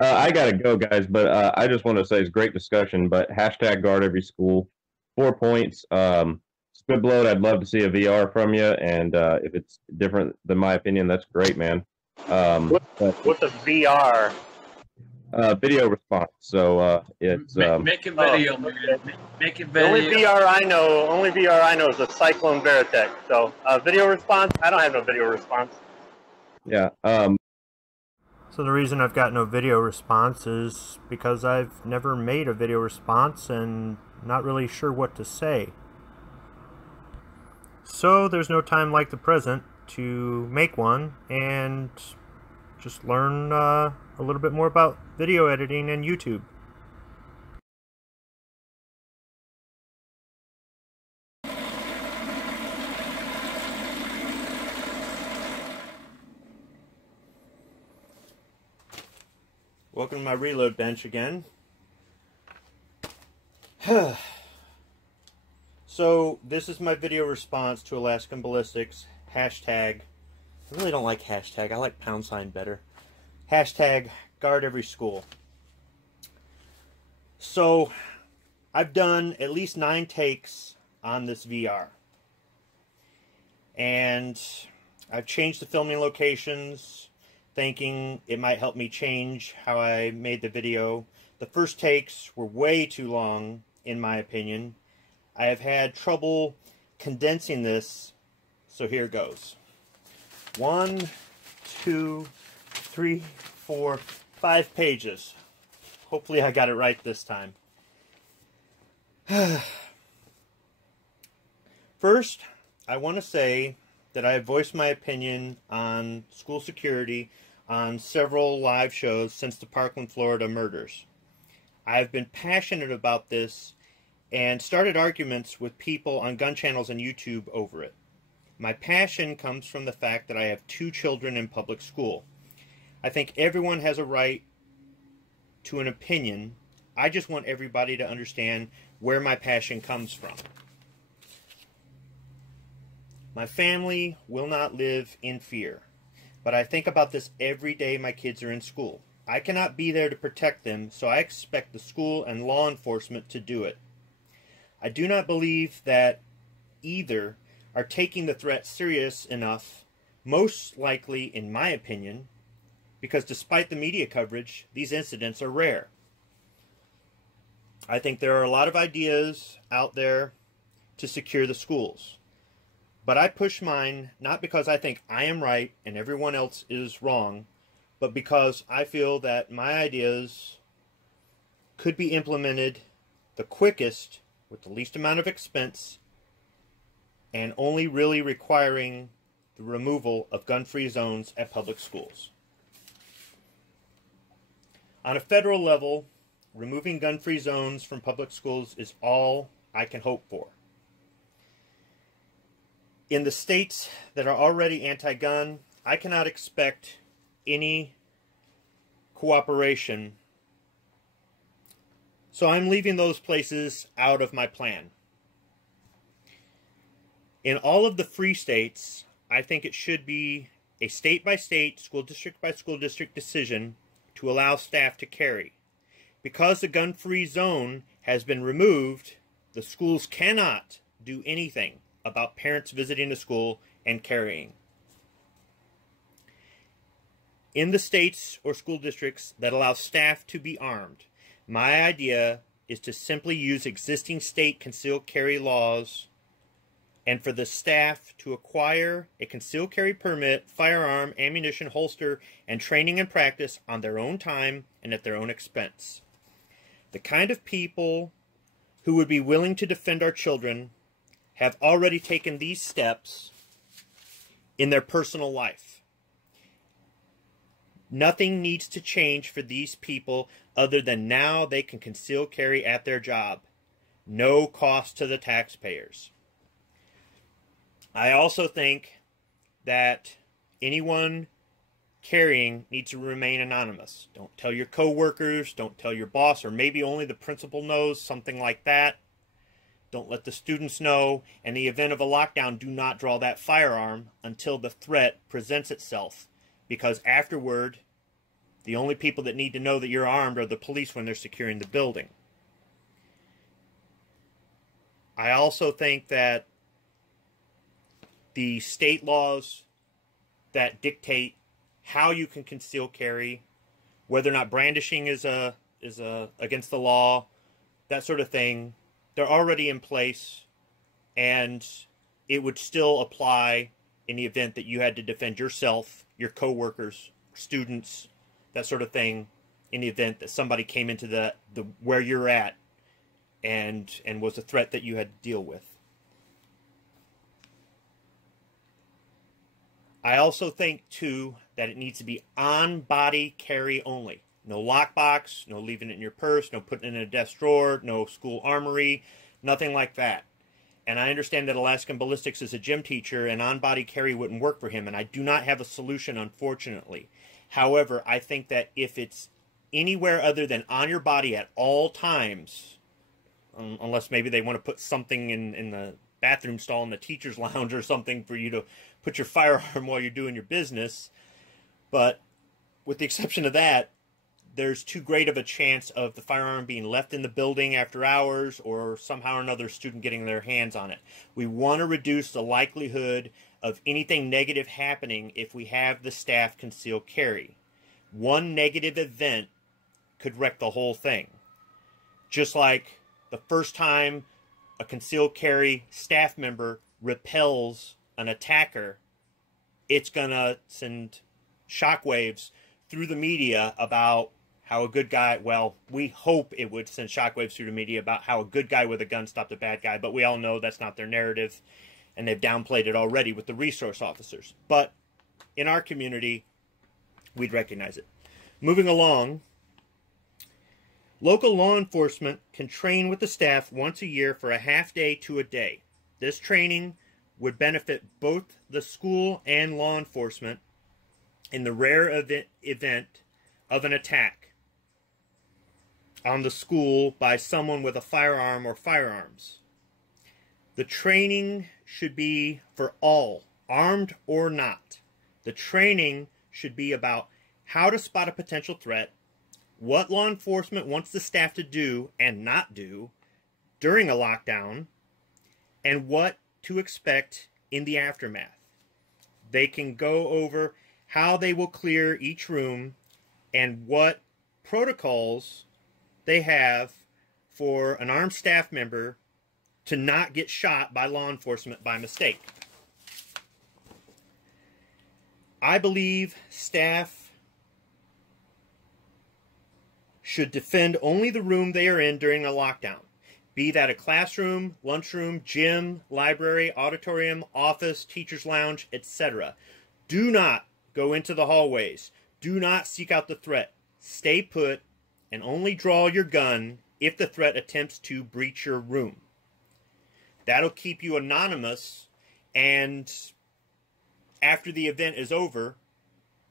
I gotta go, guys, but I just want to say it's a great discussion. But hashtag guard every school, 4 points. Squib load, I'd love to see a VR from you, and if it's different than my opinion, that's great, man. But What's a VR? video response, so it's Make a video, man. Make a The only video. only VR I know is the Cyclone Veritech. So video response, I don't have no video response. yeah. So the reason I've got no video response is because I've never made a video response and not really sure what to say. So there's no time like the present to make one and just learn a little bit more about video editing and YouTube. Welcome to my reload bench again. So this is my video response to Alaskan Ballistics. Hashtag, I really don't like hashtag, I like # better. Hashtag guard every school. So I've done at least 9 takes on this VR. And I've changed the filming locations, thinking it might help me change how I made the video. The first takes were way too long, in my opinion. I have had trouble condensing this, so here goes. 1, 2, 3, 4, 5 pages. Hopefully I got it right this time. First, I want to say that I have voiced my opinion on school security on several live shows since the Parkland, Florida murders. I've been passionate about this and started arguments with people on gun channels and YouTube over it. My passion comes from the fact that I have 2 children in public school. I think everyone has a right to an opinion. I just want everybody to understand where my passion comes from. My family will not live in fear. But I think about this every day my kids are in school. I cannot be there to protect them, so I expect the school and law enforcement to do it. I do not believe that either are taking the threat serious enough, most likely, in my opinion, because despite the media coverage, these incidents are rare. I think there are a lot of ideas out there to secure the schools. But I push mine not because I think I am right and everyone else is wrong, but because I feel that my ideas could be implemented the quickest with the least amount of expense and only really requiring the removal of gun-free zones at public schools. On a federal level, removing gun-free zones from public schools is all I can hope for. In the states that are already anti-gun, I cannot expect any cooperation. So I'm leaving those places out of my plan. In all of the free states, I think it should be a state-by-state, school district-by-school district decision to allow staff to carry. Because the gun-free zone has been removed, the schools cannot do anything about parents visiting the school and carrying. In the states or school districts that allow staff to be armed, my idea is to simply use existing state concealed carry laws and for the staff to acquire a concealed carry permit, firearm, ammunition, holster, and training and practice on their own time and at their own expense. The kind of people who would be willing to defend our children have already taken these steps in their personal life. Nothing needs to change for these people other than now they can conceal carry at their job. No cost to the taxpayers. I also think that anyone carrying needs to remain anonymous. Don't tell your coworkers, don't tell your boss, or maybe only the principal knows, something like that. Don't let the students know. In the event of a lockdown, do not draw that firearm until the threat presents itself, because afterward, The only people that need to know that you're armed are the police when they're securing the building. I also think that the state laws that dictate how you can conceal carry, whether or not brandishing is against the law, that sort of thing, they're already in place, and it would still apply in the event that you had to defend yourself, your coworkers, students, that sort of thing, in the event that somebody came into the where you're at and was a threat that you had to deal with. I also think, too, that it needs to be on-body carry only. No lockbox, no leaving it in your purse, no putting it in a desk drawer, no school armory, nothing like that. And I understand that Alaskan Ballistics is a gym teacher, and on-body carry wouldn't work for him, and I do not have a solution, unfortunately. However, I think that if it's anywhere other than on your body at all times, unless maybe they want to put something in the bathroom stall in the teacher's lounge or something for you to put your firearm while you're doing your business, but with the exception of that, there's too great of a chance of the firearm being left in the building after hours or somehow or another student getting their hands on it. We want to reduce the likelihood of anything negative happening if we have the staff conceal carry. One negative event could wreck the whole thing. Just like the first time a concealed carry staff member repels an attacker, it's going to send shockwaves through the media about how a good guy, well, we hope it would send shockwaves through the media about how a good guy with a gun stopped a bad guy, but we all know that's not their narrative, and they've downplayed it already with the resource officers. But in our community, we'd recognize it. Moving along, local law enforcement can train with the staff once a year for a half day to a day. This training would benefit both the school and law enforcement in the rare event of an attack on the school by someone with a firearm or firearms. The training should be for all, armed or not. The training should be about how to spot a potential threat, what law enforcement wants the staff to do and not do during a lockdown, and what to expect in the aftermath. They can go over how they will clear each room and what protocols they have for an armed staff member to not get shot by law enforcement by mistake. I believe staff should defend only the room they are in during a lockdown, be that a classroom, lunchroom, gym, library, auditorium, office, teacher's lounge, etc. Do not go into the hallways. Do not seek out the threat. Stay put and only draw your gun if the threat attempts to breach your room. That'll keep you anonymous, and after the event is over,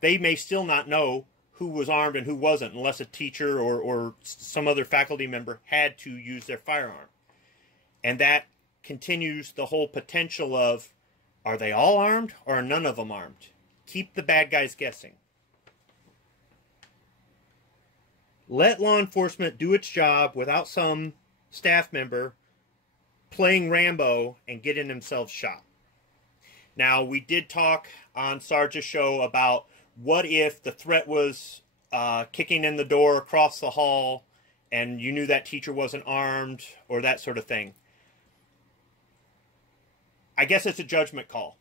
they may still not know who was armed and who wasn't, unless a teacher or some other faculty member had to use their firearm. And that continues the whole potential of, are they all armed or are none of them armed? Keep the bad guys guessing. Let law enforcement do its job without some staff member playing Rambo and getting themselves shot. Now, we did talk on Sarge's show about what if the threat was kicking in the door across the hall and you knew that teacher wasn't armed or that sort of thing. I guess it's a judgment call.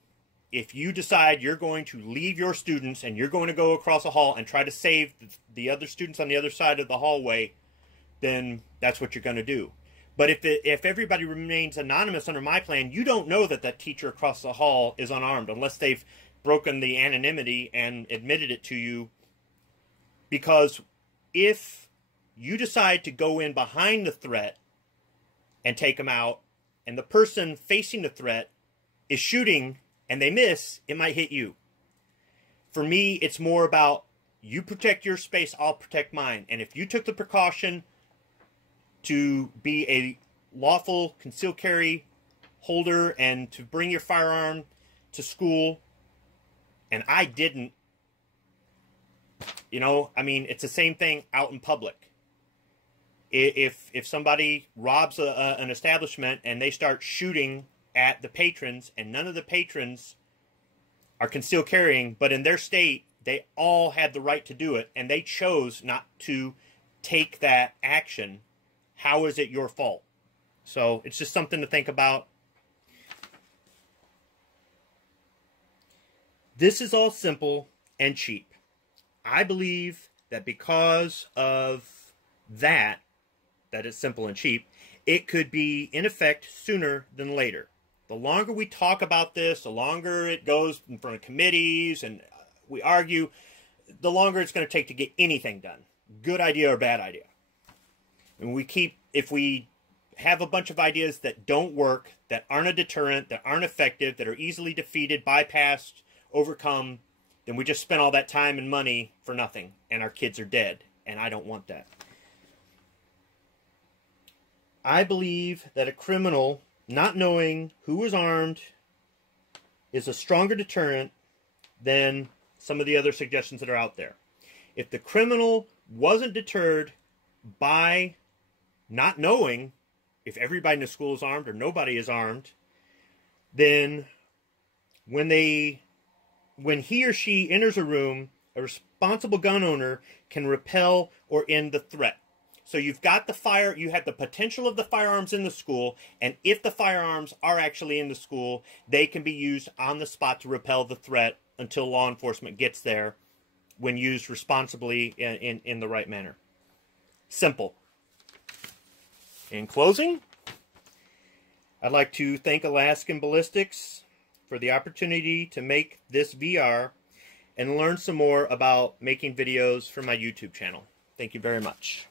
If you decide you're going to leave your students and you're going to go across a hall and try to save the other students on the other side of the hallway, then that's what you're going to do. But if everybody remains anonymous under my plan, you don't know that that teacher across the hall is unarmed unless they've broken the anonymity and admitted it to you. Because if you decide to go in behind the threat and take them out, and the person facing the threat is shooting and they miss, it might hit you. For me, it's more about you protect your space, I'll protect mine. And if you took the precaution to be a lawful concealed carry holder and to bring your firearm to school, and I didn't, You know, I mean, it's the same thing out in public. If somebody robs an establishment and they start shooting at the patrons, and none of the patrons are concealed carrying, but in their state, they all had the right to do it, and they chose not to take that action, how is it your fault? So it's just something to think about. This is all simple and cheap. I believe that because of that it's simple and cheap, it could be in effect sooner than later. The longer we talk about this, the longer it goes in front of committees and we argue, the longer it's going to take to get anything done. Good idea or bad idea. And if we have a bunch of ideas that don't work, that aren't a deterrent, that aren't effective, that are easily defeated, bypassed, overcome, then we just spent all that time and money for nothing, and our kids are dead, and I don't want that. I believe that a criminal not knowing who is armed is a stronger deterrent than some of the other suggestions that are out there. If the criminal wasn't deterred by not knowing if everybody in the school is armed or nobody is armed, then when he or she enters a room, a responsible gun owner can repel or end the threat. So you've got you have the potential of the firearms in the school, and if the firearms are actually in the school, they can be used on the spot to repel the threat until law enforcement gets there when used responsibly in the right manner. Simple. In closing, I'd like to thank Alaskan Ballistics for the opportunity to make this VR and learn some more about making videos for my YouTube channel. Thank you very much.